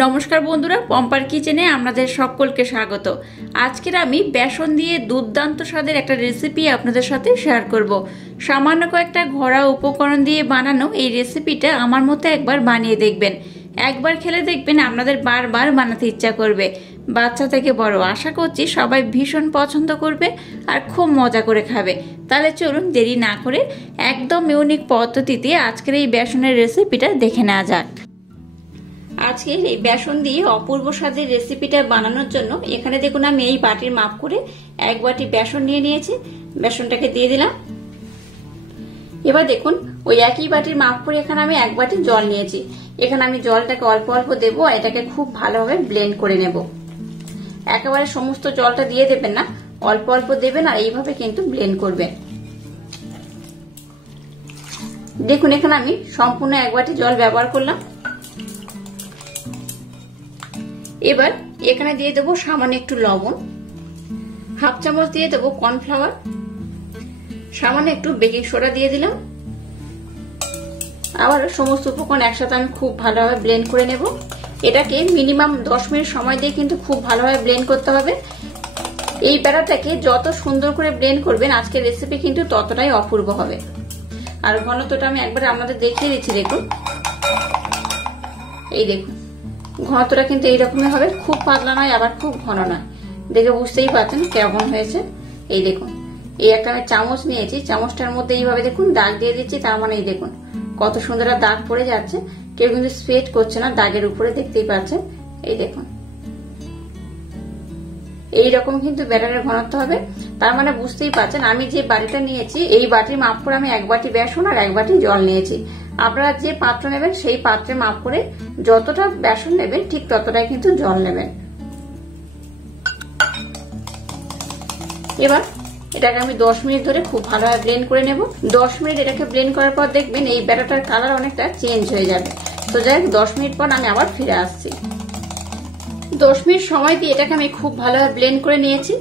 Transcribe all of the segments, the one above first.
নমস্কার বন্ধুরা, পম্পার কিচেনে আপনাদের সকলকে স্বাগত। আজকের আমি বেসন দিয়ে দুর্দান্ত স্বাদের একটা রেসিপি আপনাদের সাথে শেয়ার করব। সামান্য কয়েকটা ঘরোয়া উপকরণ দিয়ে বানানো এই রেসিপিটা আমার মতো একবার বানিয়ে দেখবেন। একবার খেলে দেখবেন আপনাদের বারবার বানাতে ইচ্ছা করবে। বাচ্চা থেকে বড়, আশা করছি সবাই ভীষণ পছন্দ করবে আর খুব মজা করে খাবে। তাহলে চলুন দেরি না করে একদম ইউনিক পদ্ধতিতে আজকের এই বেসনের রেসিপিটা দেখে নেওয়া যাক। আজকে এই বেসন দিয়ে অপূর্ব স্বাদের রেসিপিটা বানানোর জন্য এখানে দেখুন আমি এই বাটির মাপ করে এক বাটি বেসন নিয়ে নিয়েছি। বেসনটাকে দিয়ে দিলাম। এবার দেখুন ওই একই বাটির মাপ করে এখানে আমি এক বাটি জল নিয়েছি। এখানে আমি জলটাকে অল্প অল্প দেবো আর এটাকে খুব ভালোভাবে ব্লেন্ড করে নেব। একেবারে সমস্ত জলটা দিয়ে দেবেন না, অল্প অল্প দেবেন আর এইভাবে কিন্তু ব্লেন্ড করবেন। দেখুন এখানে আমি সম্পূর্ণ এক বাটি জল ব্যবহার করলাম। এবার এখানে দিয়ে দেবো সামান্য একটু লবণ, হাফ চামচ দিয়ে দেবো কর্নফ্লাওয়ার, সামান্য একটু বেকিং সোডা দিয়ে দিলাম। আবার সমস্ত উপকরণ একসাথে আমি খুব ভালোভাবে ব্লেন্ড করে নেব। এটাকে মিনিমাম 10 মিনিট সময় দিয়ে কিন্তু খুব ভালোভাবে ব্লেন্ড করতে হবে। এই ব্যাটারটাকে যত সুন্দর করে ব্লেন্ড করবেন আজকের রেসিপি কিন্তু ততটাই অপূর্ব হবে। আর ঘনত্বটা আমি একবার আপনাদের দেখিয়ে দিচ্ছি। দেখুন, এই দেখুন ঘনত্বটা কিন্তু এইরকমই হবে, খুব পাতলা নয় আবার খুব ঘন নয়। দেখে বুঝতেই পারছেন কেমন হয়েছে। এই দেখুন, এই একটা আমি চামচ নিয়েছি, চামচটার মধ্যে এইভাবে দেখুন দাগ দিয়ে দিচ্ছি। তার মানে এই দেখুন কত সুন্দর দাগ পড়ে যাচ্ছে, কেউ কিন্তু স্প্রেড করছে না, দাগের উপরে দেখতেই পাচ্ছেন। এই দেখুন এইরকম কিন্তু ব্যাটারের ঘনত্ব হবে। তার মানে বুঝতেই পারছেন আমি যে বাটিটা নিয়েছি এই বাটির মাপ করে আমি এক বাটি বেসন আর এক বাটি জল নিয়েছি। আপনারা যে পাত্র নেবেন সেই পাত্রে মাপ করে যতটা বেসন নেবেন ঠিক ততটাই কিন্তু জল নেবেন। এবার এটাকে আমি 10 মিনিট ধরে খুব ভালোভাবে ব্লেন্ড করে নেব। 10 মিনিট এটাকে ব্লেন্ড করার পর দেখবেন এই ব্যাটারটার কালার অনেকটা চেঞ্জ হয়ে যাবে। তো যাই হোক 10 মিনিট পর আমি আবার ফিরে আসছি। 10 মিনিট সময় দিয়ে এটাকে আমি খুব ভালোভাবে ব্লেন্ড করে নিয়েছি।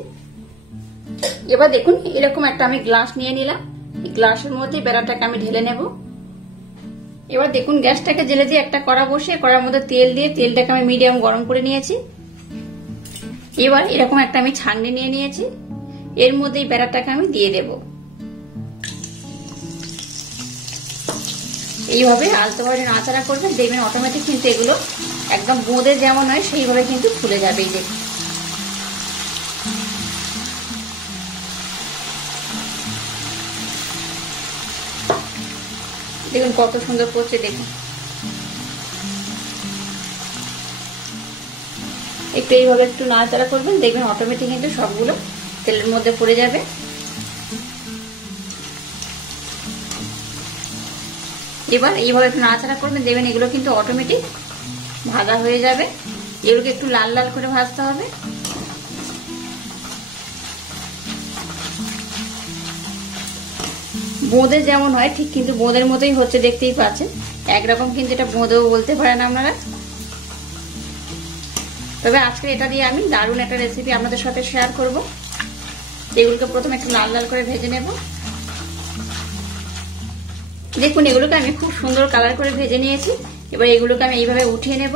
এবার দেখুন এরকম একটা আমি গ্লাস নিয়ে নিলাম। এই গ্লাসের মধ্যে ব্যাটারটাকে আমি ঢেলে নেব। এবার দেখুন গ্যাসটাকে জেলে দিয়ে একটা কড়া বসিয়ে কড়ার মধ্যে তেল দিয়ে তেলটাকে আমি মিডিয়াম গরম করে নিয়েছি। এবার এরকম একটা আমি ছাঁকনি নিয়ে নিয়েছি, এর মধ্যে এই ব্যাটারটাকে আমি দিয়ে দেব। এইভাবে আলতোভাবে নাড়াচাড়া করবেন, দেখবেন অটোমেটিক কিন্তু এগুলো একদম বোঁদে যেমন হয় সেইভাবে কিন্তু ফুলে যাবে। এই দেখুন দেখুন কত সুন্দর করছে। দেখুন একটু এইভাবে একটু নাড়াচাড়া করবেন, দেখবেন অটোমেটিক কিন্তু সবগুলো তেলের মধ্যে পড়ে যাবে। এবার এইভাবে একটু নাড়াচাড়া করবেন, দেখবেন এগুলো কিন্তু অটোমেটিক ভাজা হয়ে যাবে। এগুলোকে একটু লাল লাল করে ভাজতে হবে। বোঁদে যেমন হয় ঠিক কিন্তু বোঁদের মতোই হচ্ছে, দেখতেই পাচ্ছেন। একরকম কিন্তু এটা বোঁদেও বলতে পারেন আপনারা। তবে আজকে এটা দিয়ে আমি দারুণ একটা রেসিপি আপনাদের সাথে শেয়ার করব। এগুলোকে প্রথমে একটু লাল লাল করে ভেজে নেব। দেখুন এগুলোকে আমি খুব সুন্দর কালার করে ভেজে নিয়েছি। এবার এগুলোকে আমি এইভাবে উঠিয়ে নেব,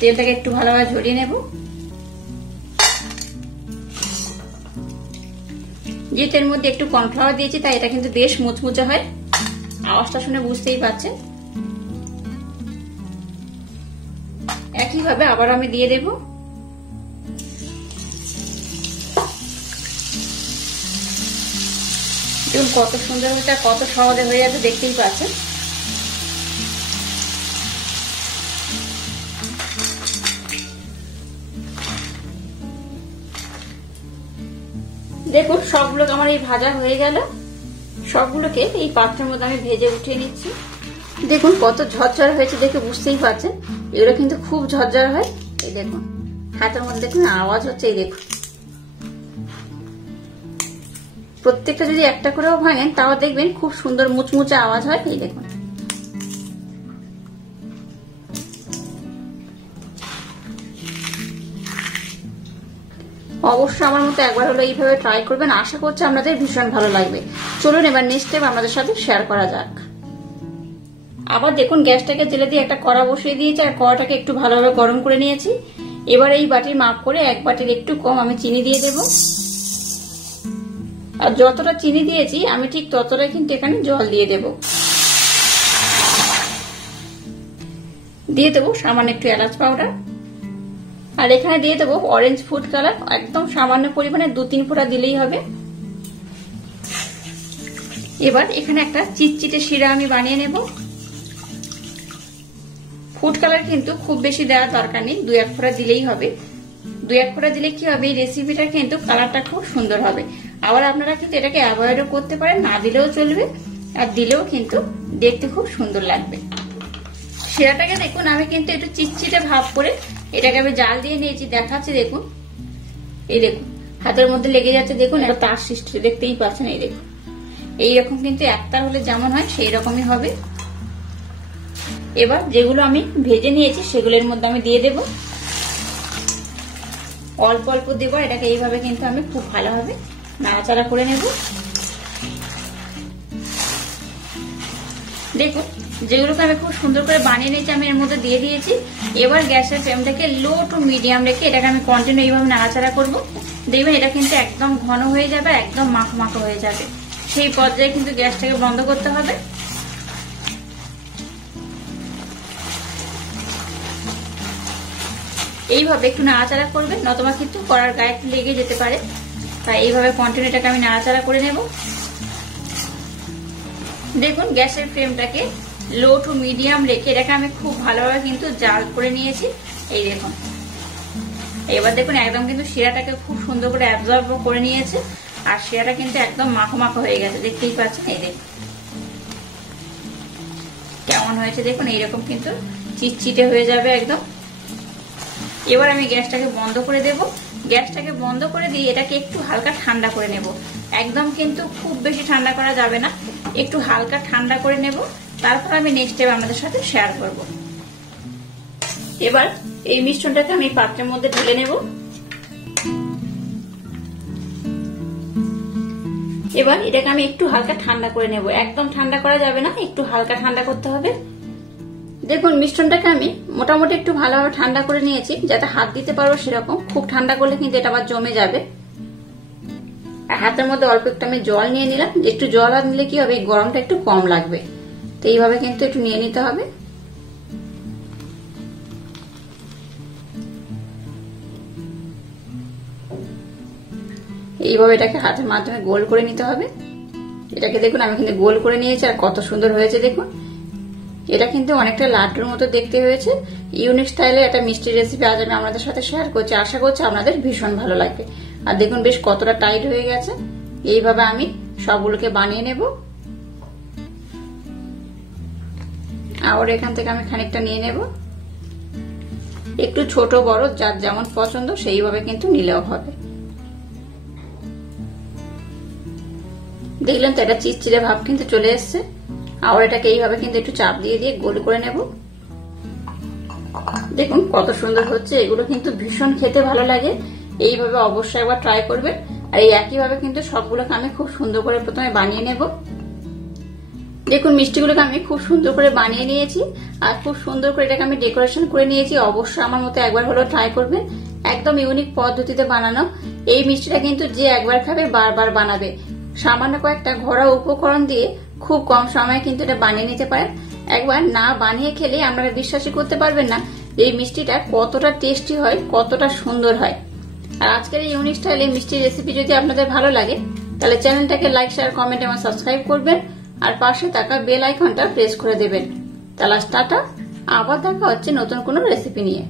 তেলটাকে একটু ভালোভাবে ঝরিয়ে নেব। যেহেতু এর মধ্যে একটু কর্নফ্লাওয়ার দিয়েছি তাই এটা কিন্তু বেশ মুচমুচে হয়, আওয়াজটা শুনে বুঝতেই পারছেন। একইভাবে আবার আমি দিয়ে দেব। দেখুন কত সুন্দর হয়েছে, কত সহজে হয়ে যাচ্ছে, দেখতেই পাচ্ছেন। দেখুন সবগুলোকে আমার এই ভাজা হয়ে গেল। সবগুলোকে এই পাত্রের মধ্যে আমি ভেজে উঠিয়ে নিচ্ছি। দেখুন কত ঝরঝর হয়েছে, দেখে বুঝতেই পারছেন এগুলো কিন্তু খুব ঝরঝর হয়। এই দেখুন হাতের মধ্যে দেখুন আওয়াজ হচ্ছে। এই দেখুন প্রত্যেকটা যদি একটা করেও ভাঙেন তাও দেখবেন খুব সুন্দর মুচমুচে আওয়াজ হয়। এই দেখুন অবশ্যই আমার মতো একবার হলো এইভাবে ট্রাই করবেন, আশা করছি আপনাদের ভীষণ ভালো লাগবে। চলুন এবার নেক্সট স্টেপ আপনাদের সাথে শেয়ার করা যাক। আবার দেখুন গ্যাসটাকে জেলে দিয়ে একটা কড়া বসিয়ে দিয়েছি আর কড়াটাকে একটু ভালোভাবে গরম করে নিয়েছি। এবার এই বাটির মাপ করে 1 বাটির একটু কম আমি চিনি দিয়ে দেব। আর যতটা চিনি দিয়েছি আমি ঠিক ততটাই কিন্তু এখানে জল দিয়ে দেব। দিয়ে দেবো সামান্য একটু এলাচ পাউডার আর এখানে দিয়ে দেবো অরেঞ্জ ফুড কালার, একদম সামান্য পরিমাণে 2-3 ফোঁটা দিলেই হবে। এবার এখানে একটা চিটচিটে শিরা আমি বানিয়ে নেব। ফুড কালার কিন্তু খুব বেশি দেওয়ার দরকার নেই, 2-1 ফোঁটা দিলেই হবে। 2-1 ফোঁটা দিলে কি হবে, এই রেসিপিটা কিন্তু কালারটা খুব সুন্দর হবে। আবার আপনারা কিন্তু এটাকে অ্যাভয়েডও করতে পারেন, না দিলেও চলবে, আর দিলেও কিন্তু দেখতে খুব সুন্দর লাগবে। শিরাটাকে দেখুন আমি কিন্তু একটু চিটচিটে ভাব করে এটাকে আমি জাল দিয়ে নিয়েছি, দেখাচ্ছি দেখুন। এই দেখুন হাতের মধ্যে লেগে যাচ্ছে, দেখুন এটা তার সৃষ্টি, দেখতেই পাচ্ছেন। এই দেখুন এইরকম কিন্তু একতার হলে যেমন হয় সেই রকমই হবে। এবার যেগুলো আমি ভেজে নিয়েছি সেগুলোর মধ্যে আমি দিয়ে দেব, অল্প অল্প দেবো। এটাকে এইভাবে কিন্তু আমি খুব ভালোভাবে নাড়াচাড়া করে নেব। দেখুন যেগুলোকে আমি খুব সুন্দর করে বানিয়ে নিয়েছি আমি এর মধ্যে দিয়ে দিয়েছি। এবার গ্যাসের ফ্লেমটাকে লো টু মিডিয়াম রেখে এটাকে আমি কন্টিনিউ এইভাবে নাড়াচাড়া করব। দেখবেন এটা কিন্তু একদম ঘন হয়ে যাবে, একদম মাখো মাখো হয়ে যাবে। সেই পর্যায়ে কিন্তু গ্যাসটাকে বন্ধ করতে হবে। এইভাবে একটু নাড়াচাড়া করবে, নতুবা কিন্তু কড়ার গায়ে একটু লেগে যেতে পারে। তাই এইভাবে কন্টিনিউ এটাকে আমি নাড়াচাড়া করে নেব। দেখুন গ্যাসের ফ্লেমটাকে লো টু মিডিয়াম রেখে এটাকে আমি খুব ভালোভাবে কিন্তু জাল করে নিয়েছি। এই দেখুন এবার দেখুন একদম কিন্তু শিরাটাকে খুব সুন্দর করে অ্যাবজর্ব করে নিয়েছে আর শিরাটা কিন্তু একদম মাখো মাখো হয়ে গেছে, দেখতেই পাচ্ছেন। এই দেখুন কেমন হয়েছে দেখুন, এইরকম কিন্তু চিটচিটে হয়ে যাবে একদম। এবার আমি গ্যাসটাকে বন্ধ করে দেব। গ্যাসটাকে বন্ধ করে দিয়ে এটাকে একটু হালকা ঠান্ডা করে নেব। একদম কিন্তু খুব বেশি ঠান্ডা করা যাবে না, একটু হালকা ঠান্ডা করে নেব। তারপর আমি নেক্সট স্টেপ আপনাদের সাথে শেয়ার করব। এবার এই মিশ্রণটাকে আমি পাত্রের মধ্যে ঢেলে নেব। এবার এটাকে আমি একটু হালকা ঠান্ডা করে নেব, একদম ঠান্ডা করা যাবে না, একটু হালকা ঠান্ডা করতে হবে। দেখুন মিশ্রণটাকে আমি মোটামুটি একটু ভালোভাবে ঠান্ডা করে নিয়েছি, যাতে হাত দিতে পারবো সেরকম। খুব ঠান্ডা করলে কিন্তু এটা আবার জমে যাবে। আর হাতের মধ্যে অল্প একটু আমি জল নিয়ে নিলাম, একটু জল হাত নিলে কি হবে, এই গরমটা একটু কম লাগবে। তো এইভাবে কিন্তু একটু নিয়ে নিতে হবে। এইভাবে এটাকে হাতের মাধ্যমে গোল করে নিতে হবে। এটাকে দেখুন আমি কিন্তু গোল করে নিয়েছি আর কত সুন্দর হয়েছে দেখুন। এটা কিন্তু অনেকটা লাড্ডুর মতো দেখতে হয়েছে। ইউনিক স্টাইলে একটা মিষ্টি রেসিপি আজ আমি আপনাদের সাথে শেয়ার করছি, আশা করছি আপনাদের ভীষণ ভালো লাগবে। আর দেখুন বেশ কতটা টাইট হয়ে গেছে। এইভাবে আমি সবগুলোকে বানিয়ে নেব। আর এখান থেকে আমি খানিকটা নিয়ে নেব, একটু ছোট বড় যার যেমন পছন্দ সেইভাবে কিন্তু নিলেও হবে। দেখলেন তো এটা চিটচিটে ভাব কিন্তু চলে এসছে। আর এটাকে এইভাবে কিন্তু একটু চাপ দিয়ে দিয়ে গোল করে নেব। দেখুন কত সুন্দর হচ্ছে, এগুলো কিন্তু ভীষণ খেতে ভালো লাগে। এইভাবে অবশ্যই একবার ট্রাই করবেন। আর এই একইভাবে কিন্তু সবগুলোকে আমি খুব সুন্দর করে প্রথমে বানিয়ে নেব। দেখুন মিষ্টিগুলোকে আমি খুব সুন্দর করে বানিয়ে নিয়েছি আর খুব সুন্দর করে এটাকে আমি ডেকোরেশন করে নিয়েছি। অবশ্যই আমার মতো একবার হলেও ট্রাই করবেন, একদম ইউনিক পদ্ধতিতে বানানো। এই মিষ্টিটা কিন্তু যে একবার খাবে বারবার বানাবে। সামান্য কয়েকটা ঘরোয়া উপকরণ দিয়ে খুব কম সময়ে কিন্তু এটা বানিয়ে নিতে পারেন। একবার না বানিয়ে খেলে আপনারা বিশ্বাসই করতে পারবেন না এই মিষ্টিটা কতটা টেস্টি হয়, কতটা সুন্দর হয়। আর আজকের এই ইউনিক স্টাইলে মিষ্টি রেসিপি যদি আপনাদের ভালো লাগে তাহলে চ্যানেলটাকে লাইক, শেয়ার, কমেন্ট এবং সাবস্ক্রাইব করবেন আর পাশে থাকা বেল আইকনটা প্রেস করে দেবেন। তাহলে টাটা, আবার দেখা হচ্ছে নতুন কোনো রেসিপি নিয়ে।